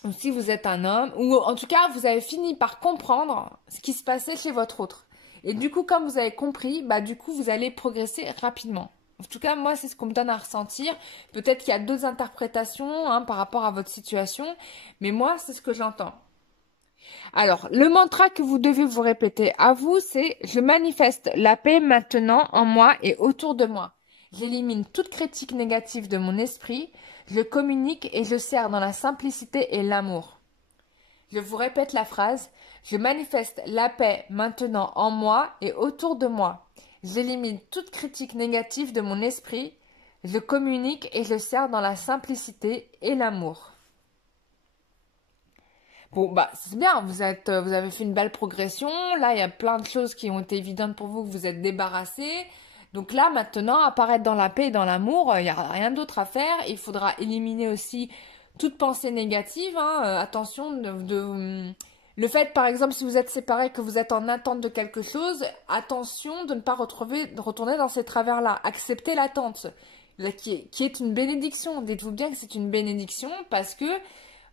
Ou si vous êtes un homme, ou en tout cas, vous avez fini par comprendre ce qui se passait chez votre autre. Et du coup, comme vous avez compris, bah du coup, vous allez progresser rapidement. En tout cas, moi, c'est ce qu'on me donne à ressentir. Peut-être qu'il y a d'autres interprétations hein, par rapport à votre situation, mais moi, c'est ce que j'entends. Alors, le mantra que vous devez vous répéter à vous, c'est « Je manifeste la paix maintenant en moi et autour de moi. J'élimine toute critique négative de mon esprit. Je communique et je sers dans la simplicité et l'amour. » Je vous répète la phrase « Je manifeste la paix maintenant en moi et autour de moi. J'élimine toute critique négative de mon esprit. Je communique et je sers dans la simplicité et l'amour. » Bon, bah, c'est bien, vous avez fait une belle progression. Là, il y a plein de choses qui ont été évidentes pour vous, que vous êtes débarrassés. Donc là, maintenant, apparaître dans la paix et dans l'amour, il n'y a rien d'autre à faire. Il faudra éliminer aussi toute pensée négative. Hein. Attention, le fait, par exemple, si vous êtes séparés, que vous êtes en attente de quelque chose, attention de ne pas retourner dans ces travers-là. Acceptez l'attente, qui est une bénédiction. Dites-vous bien que c'est une bénédiction parce que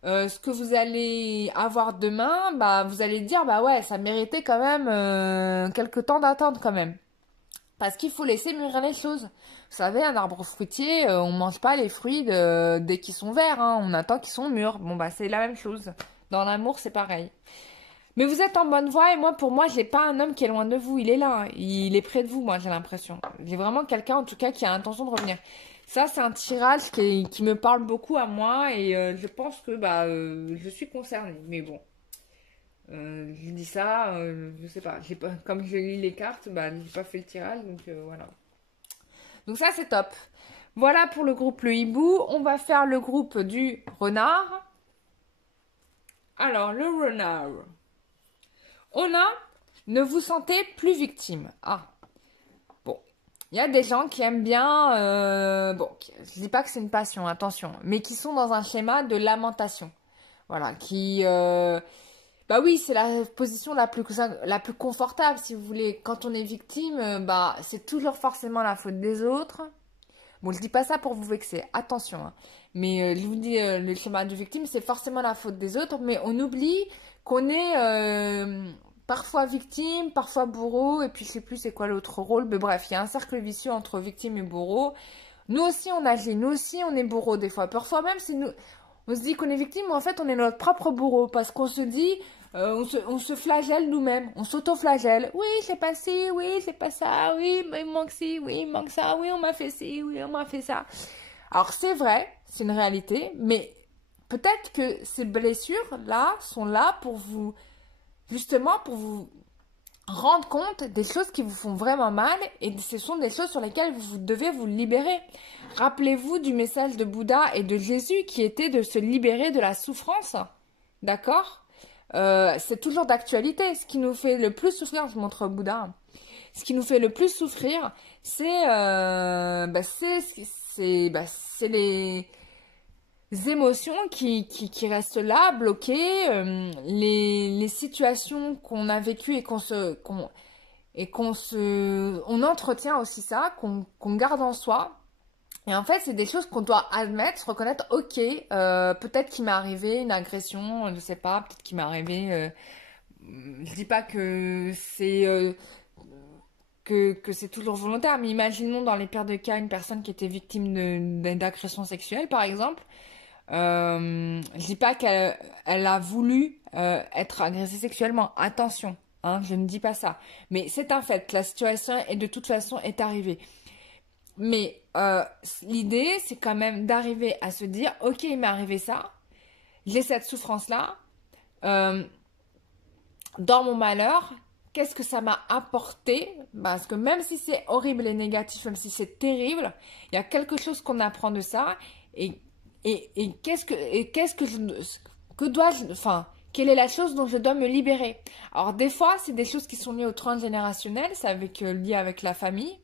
ce que vous allez avoir demain, bah, vous allez dire, bah ouais, ça méritait quand même quelques temps d'attente quand même. Parce qu'il faut laisser mûrir les choses. Vous savez, un arbre fruitier, on mange pas les fruits dès qu'ils sont verts, hein, on attend qu'ils sont mûrs. Bon, bah, c'est la même chose. Dans l'amour, c'est pareil. Mais vous êtes en bonne voie et moi, pour moi, j'ai pas un homme qui est loin de vous. Il est là, hein. Il est près de vous, moi, j'ai l'impression. J'ai vraiment quelqu'un, en tout cas, qui a l'intention de revenir. Ça, c'est un tirage qui me parle beaucoup à moi et je pense que bah, je suis concernée. Mais bon, je dis ça, je sais pas. Comme je lis les cartes, bah, j'ai pas fait le tirage, donc voilà. Donc ça, c'est top. Voilà pour le groupe le hibou. On va faire le groupe du renard. Alors, le renard. On a, ne vous sentez plus victime. Ah. Il y a des gens qui aiment bien, bon, je dis pas que c'est une passion, attention, mais qui sont dans un schéma de lamentation. Voilà, bah oui, c'est la position la plus confortable, si vous voulez. Quand on est victime, bah, c'est toujours forcément la faute des autres. Bon, je dis pas ça pour vous vexer, attention, hein. Mais je vous dis, le schéma de victime, c'est forcément la faute des autres, mais on oublie qu'on est parfois victime, parfois bourreau, et puis je sais plus c'est quoi l'autre rôle, mais bref, il y a un cercle vicieux entre victime et bourreau. Nous aussi on agit, nous aussi on est bourreau des fois. Parfois même c'est nous, on se dit qu'on est victime, mais en fait on est notre propre bourreau, parce qu'on se dit, on se flagelle nous-mêmes, on s'auto-flagelle. Oui, c'est pas ci, oui, c'est pas ça, oui, mais il manque ci, oui, il manque ça, oui, on m'a fait ci, oui, on m'a fait ça. Alors c'est vrai, c'est une réalité, mais peut-être que ces blessures-là sont là pour vous, justement pour vous rendre compte des choses qui vous font vraiment mal et ce sont des choses sur lesquelles vous devez vous libérer. Rappelez-vous du message de Bouddha et de Jésus qui était de se libérer de la souffrance. D'accord? C'est toujours d'actualité. Ce qui nous fait le plus souffrir, je montre Bouddha, ce qui nous fait le plus souffrir, c'est les émotions qui restent là, bloquées, les situations qu'on a vécues et on entretient aussi ça, qu'on garde en soi. Et en fait, c'est des choses qu'on doit admettre, se reconnaître, ok, peut-être qu'il m'est arrivé une agression, je sais pas, peut-être qu'il m'est arrivé, je dis pas que c'est que c'est toujours volontaire, mais imaginons dans les pires de cas une personne qui était victime d'agression sexuelle, par exemple. Je dis pas qu'elle a voulu être agressée sexuellement. Attention, hein, je ne dis pas ça. Mais c'est un fait. La situation est de toute façon est arrivée. Mais l'idée, c'est quand même d'arriver à se dire, ok, il m'est arrivé ça. J'ai cette souffrance-là. Dans mon malheur, qu'est-ce que ça m'a apporté? Parce que même si c'est horrible et négatif, même si c'est terrible, il y a quelque chose qu'on apprend de ça. Et qu'est-ce que que dois-je, enfin, quelle est la chose dont je dois me libérer? Alors, des fois, c'est des choses qui sont liées au transgénérationnel, c'est lié avec la famille.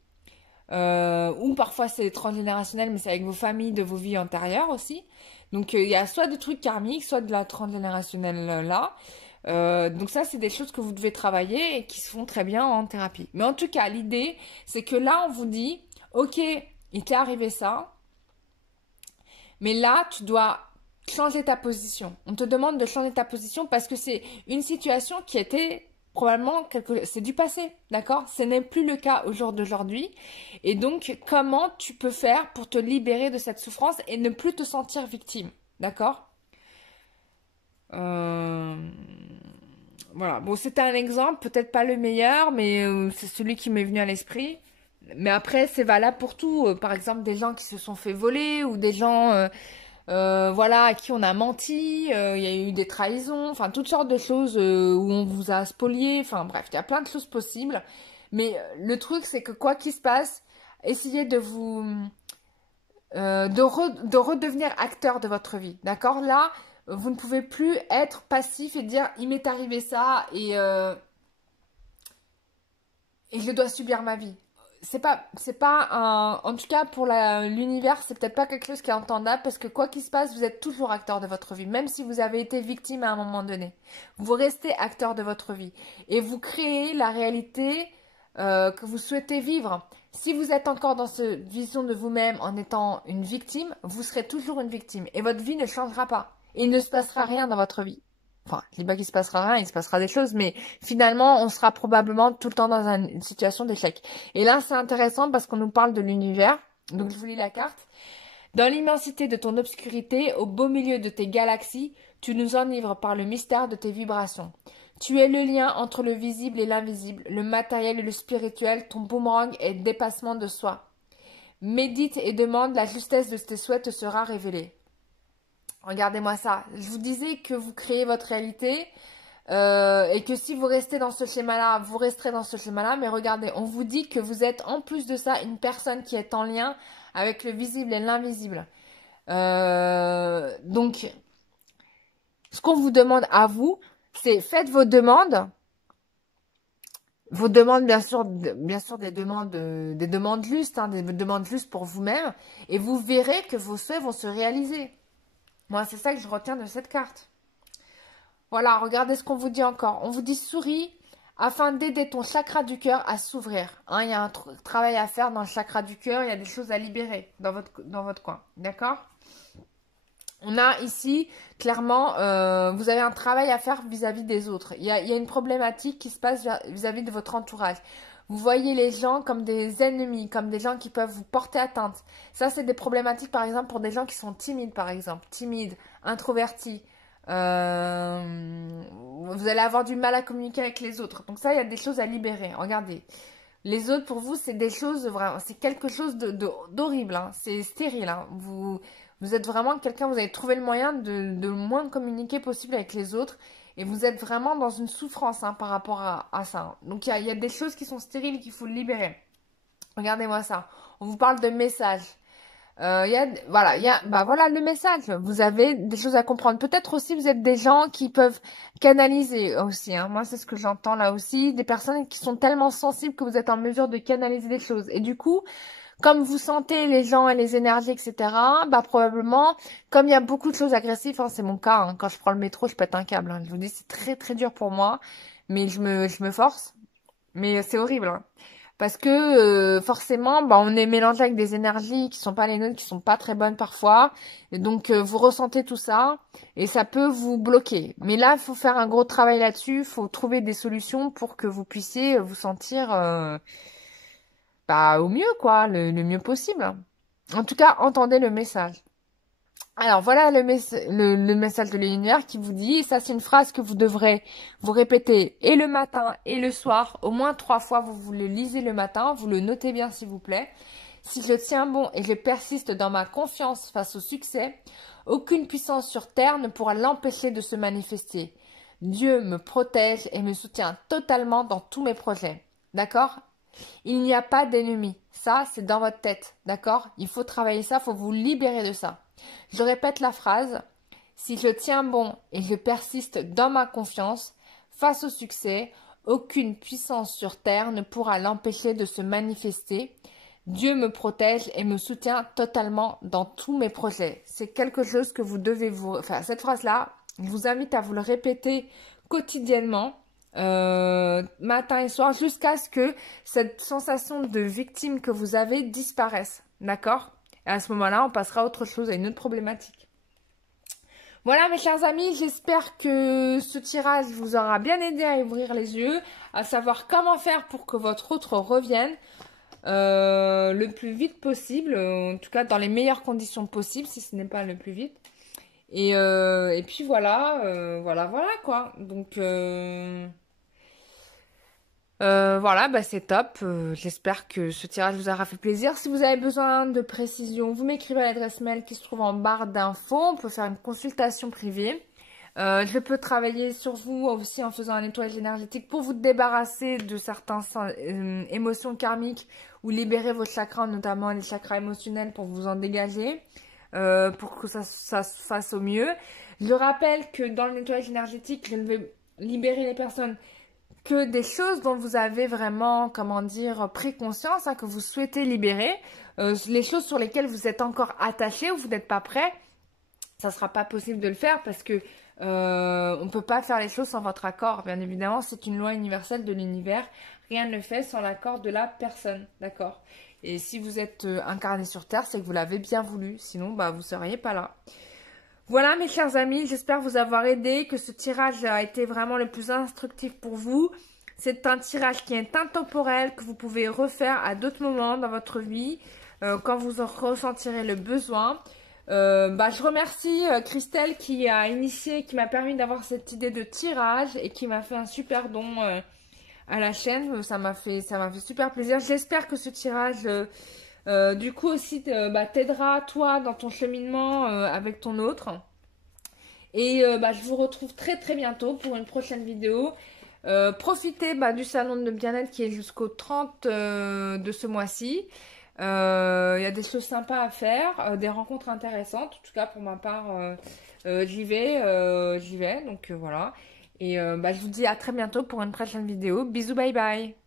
Ou parfois c'est transgénérationnel, mais c'est avec vos familles de vos vies antérieures aussi. Donc, il y a soit des trucs karmiques, soit de la transgénérationnelle là. Donc ça, c'est des choses que vous devez travailler et qui se font très bien en thérapie. Mais en tout cas, l'idée, c'est que là, on vous dit, ok, il t'est arrivé ça, mais là, tu dois changer ta position. On te demande de changer ta position parce que c'est une situation qui était probablement c'est du passé, d'accord? Ce n'est plus le cas au jour d'aujourd'hui. Et donc, comment tu peux faire pour te libérer de cette souffrance et ne plus te sentir victime, d'accord? Voilà. Bon, c'était un exemple, peut-être pas le meilleur, mais c'est celui qui m'est venu à l'esprit. Mais après, c'est valable pour tout. Par exemple, des gens qui se sont fait voler ou des gens, voilà, à qui on a menti. Il y a eu des trahisons, enfin toutes sortes de choses où on vous a spolié. Enfin bref, il y a plein de choses possibles. Mais le truc, c'est que quoi qu'il se passe, essayez de vous de redevenir acteur de votre vie. D'accord? Là, vous ne pouvez plus être passif et dire il m'est arrivé ça et je dois subir ma vie. C'est pas un, en tout cas pour l'univers, c'est peut-être pas quelque chose qui est entendable parce que quoi qu'il se passe, vous êtes toujours acteur de votre vie, même si vous avez été victime à un moment donné. Vous restez acteur de votre vie et vous créez la réalité que vous souhaitez vivre. Si vous êtes encore dans cette vision de vous-même en étant une victime, vous serez toujours une victime et votre vie ne changera pas. Il ne se passera rien dans votre vie. Enfin, je dis pas qu'il se passera rien, il se passera des choses, mais finalement, on sera probablement tout le temps dans une situation d'échec. Et là, c'est intéressant parce qu'on nous parle de l'univers. Donc, je vous lis la carte. Dans l'immensité de ton obscurité, au beau milieu de tes galaxies, tu nous enivres par le mystère de tes vibrations. Tu es le lien entre le visible et l'invisible, le matériel et le spirituel, ton boomerang est dépassement de soi. Médite et demande, la justesse de tes souhaits te sera révélée. Regardez-moi ça. Je vous disais que vous créez votre réalité et que si vous restez dans ce schéma-là, vous resterez dans ce schéma-là. Mais regardez, on vous dit que vous êtes en plus de ça une personne qui est en lien avec le visible et l'invisible. Donc, ce qu'on vous demande à vous, c'est faites vos demandes. Vos demandes, bien sûr des demandes justes, hein, des demandes justes pour vous-même. Et vous verrez que vos souhaits vont se réaliser. Moi, c'est ça que je retiens de cette carte. Voilà, regardez ce qu'on vous dit encore. On vous dit souris afin d'aider ton chakra du cœur à s'ouvrir. Hein, il y a un travail à faire dans le chakra du cœur. Il y a des choses à libérer dans votre coin. D'accord? On a ici, clairement, vous avez un travail à faire vis-à-vis des autres. Il y a une problématique qui se passe vis-à-vis de votre entourage. Vous voyez les gens comme des ennemis, comme des gens qui peuvent vous porter atteinte. Ça, c'est des problématiques, par exemple, pour des gens qui sont timides, par exemple. Timides, introvertis. Vous allez avoir du mal à communiquer avec les autres. Donc ça, il y a des choses à libérer. Regardez. Les autres, pour vous, c'est des choses, vraiment, c'est quelque chose d'horrible. Hein. C'est stérile. Hein. Vous êtes vraiment quelqu'un, vous avez trouvé le moyen de moins communiquer possible avec les autres. Et vous êtes vraiment dans une souffrance hein, par rapport à ça. Donc, il y a des choses qui sont stériles et qu'il faut libérer. Regardez-moi ça. On vous parle de messages. Voilà le message. Vous avez des choses à comprendre. Peut-être aussi, vous êtes des gens qui peuvent canaliser aussi. Hein. Moi, c'est ce que j'entends là aussi. Des personnes qui sont tellement sensibles que vous êtes en mesure de canaliser des choses. Et du coup, comme vous sentez les gens et les énergies, etc., bah probablement, comme il y a beaucoup de choses agressives, hein, c'est mon cas, hein, quand je prends le métro, je pète un câble. Hein, je vous dis, c'est très très dur pour moi, mais je me force. Mais c'est horrible, hein, parce que forcément, bah, on est mélangé avec des énergies qui sont pas les nôtres, qui sont pas très bonnes parfois. Et donc, vous ressentez tout ça et ça peut vous bloquer. Mais là, il faut faire un gros travail là-dessus, il faut trouver des solutions pour que vous puissiez vous sentir au mieux, quoi, le mieux possible. En tout cas, entendez le message. Alors voilà le message de l'univers qui vous dit, ça c'est une phrase que vous devrez vous répéter et le matin et le soir, au moins 3 fois, vous le lisez le matin, vous le notez bien s'il vous plaît. Si je tiens bon et je persiste dans ma confiance face au succès, aucune puissance sur terre ne pourra l'empêcher de se manifester. Dieu me protège et me soutient totalement dans tous mes projets. D'accord? Il n'y a pas d'ennemi. Ça, c'est dans votre tête. D'accord? Il faut travailler ça, il faut vous libérer de ça. Je répète la phrase. Si je tiens bon et je persiste dans ma confiance, face au succès, aucune puissance sur terre ne pourra l'empêcher de se manifester. Dieu me protège et me soutient totalement dans tous mes projets. C'est quelque chose que vous devez vous... Enfin, cette phrase-là, je vous invite à vous le répéter quotidiennement, matin et soir, jusqu'à ce que cette sensation de victime que vous avez disparaisse. D'accord? Et à ce moment-là, on passera à autre chose, à une autre problématique. Voilà mes chers amis, j'espère que ce tirage vous aura bien aidé à ouvrir les yeux, à savoir comment faire pour que votre autre revienne le plus vite possible, en tout cas dans les meilleures conditions possibles, si ce n'est pas le plus vite. Et puis voilà, voilà quoi. Donc voilà, bah c'est top. J'espère que ce tirage vous aura fait plaisir. Si vous avez besoin de précision, vous m'écrivez à l'adresse mail qui se trouve en barre d'infos. On peut faire une consultation privée. Je peux travailler sur vous aussi en faisant un nettoyage énergétique pour vous débarrasser de certaines émotions karmiques ou libérer vos chakras, notamment les chakras émotionnels pour vous en dégager, pour que ça se fasse au mieux. Je rappelle que dans le nettoyage énergétique, je ne vais libérer les personnes que des choses dont vous avez vraiment, comment dire, pris conscience, hein, que vous souhaitez libérer. Les choses sur lesquelles vous êtes encore attaché ou vous n'êtes pas prêt, ça ne sera pas possible de le faire parce que on ne peut pas faire les choses sans votre accord. Bien évidemment, c'est une loi universelle de l'univers. Rien ne le fait sans l'accord de la personne, d'accord? Et si vous êtes incarné sur Terre, c'est que vous l'avez bien voulu. Sinon, bah, vous ne seriez pas là. Voilà mes chers amis, j'espère vous avoir aidé, que ce tirage a été vraiment le plus instructif pour vous. C'est un tirage qui est intemporel, que vous pouvez refaire à d'autres moments dans votre vie, quand vous en ressentirez le besoin. Je remercie Christelle qui a initié, qui m'a permis d'avoir cette idée de tirage et qui m'a fait un super don à la chaîne. Ça m'a fait super plaisir. J'espère que ce tirage... du coup aussi t'aidera toi dans ton cheminement avec ton autre. Et je vous retrouve très très bientôt pour une prochaine vidéo. Profitez du salon de bien-être qui est jusqu'au 30 de ce mois-ci. Il y a des choses sympas à faire, des rencontres intéressantes. En tout cas pour ma part, j'y vais. Donc voilà. Et je vous dis à très bientôt pour une prochaine vidéo. Bisous, bye bye.